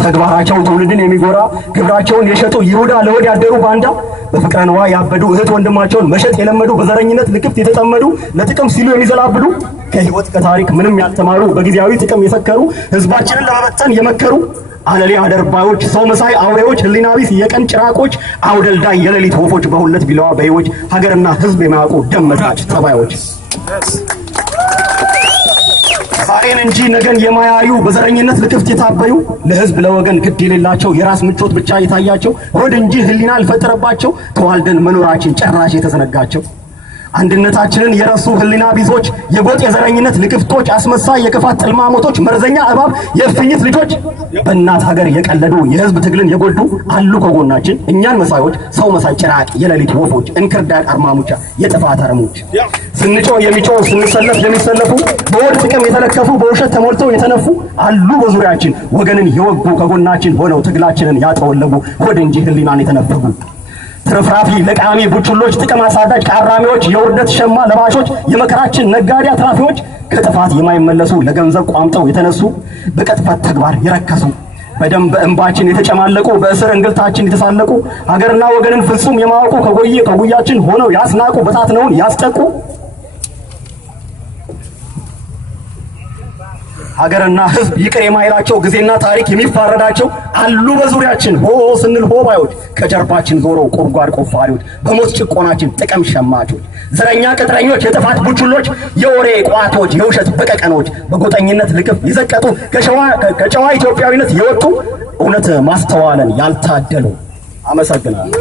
ተግባራቸው ትውልድን የሚጎራ ግብራቸውን የሸጡ ይሁዳ ለወድ ያደሩ ባንዳ በፍቅረ ነዋ ያበዱ እህት ወንድማቸውን መሸጥ የለመዱ በዘረኝነት ልክፍት የተጠመዱ ለጥቅም ሲሉ የሚዘላብዱ ከህይወት ከታሪክ ምንም ያልተማሩ በጊዜያዊ ጥቅም የሰከሩ ህዝባችንን ለመበተን የመከሩ አለሊ አደርባዮች ሰው መሳይ አውሬዎች ህሊናቢስ የቀን ጭራቆች አውደልዳይ የሌሊት ወፎች በሁለት ቢለዋ በህይወት ሀገርና ህዝብ የማያውቁ ደመታች ተባዮች ዛሬን እንጂ ነገን የማያዩ በዘረኝነት ልክፍት የታበዩ ለህዝብ ለወገን ግድ የሌላቸው የራስ ምቾት ብቻ የታያቸው ሆድ እንጂ ህሊና አልፈጠረባቸው ተዋልደን መኖራችን ጭራሽ የተዘነጋቸው አንድነታችንን የረሱ ህሊና ቢዞች የጎጥ የዘረኝነት ልክፍቶች አስመሳይ የክፋት ጥልማሞቶች መርዘኛ እባብ የፍኝት ልጆች በእናት ሀገር የቀለዱ የህዝብ ትግልን የጎዱ አሉ ከጎናችን እኛን መሳዮች ሰው መሳይ ጭራቅ የሌሊት ወፎች እንክርዳድ አርማሙቻ የጥፋት አረሞች ስንጮ የሚጮው ስንሰለፍ የሚሰለፉ በወድ ጥቅም የተለከፉ በውሸት ተሞልተው የተነፉ አሉ በዙሪያችን ወገንን የወጉ ከጎናችን ሆነው ትግላችንን ያጠወለጉ ሆድ እንጂ ህሊናን የተነፈጉ ትርፍራፊ ለቃሚ ቡችሎች ጥቅም አሳዳጅ ቃራሚዎች የውርደት ሸማ ለባሾች የመከራችን ነጋዴ አትራፊዎች ከጥፋት የማይመለሱ ለገንዘብ ቋምጠው የተነሱ በቅጥፈት ተግባር የረከሱ በደም በእንባችን የተጨማለቁ በእስር እንግልታችን የተሳለቁ ሀገርና ወገንን ፍጹም የማያውቁ ከጉያችን ሆነው ያስናቁ በታትነውን ያስጠቁ ሀገርና ህዝብ ይቅር የማይላቸው ጊዜና ታሪክ የሚፋረዳቸው አሉ በዙሪያችን ሆ ስንል ሆ ባዮች ከጀርባችን ዞሮ ቁርጓድ ቆፋሪዎች በሞት ጭቆናችን ጥቅም ሸማቾች ዘረኛ ቅጥረኞች የጥፋት ቡችሎች የወሬ ቋቶች የውሸት በቀቀኖች በጎጠኝነት ልክፍ ይዘቀጡ ከጨዋ ኢትዮጵያዊነት የወጡ እውነት ማስተዋለን ያልታደሉ አመሰግናለሁ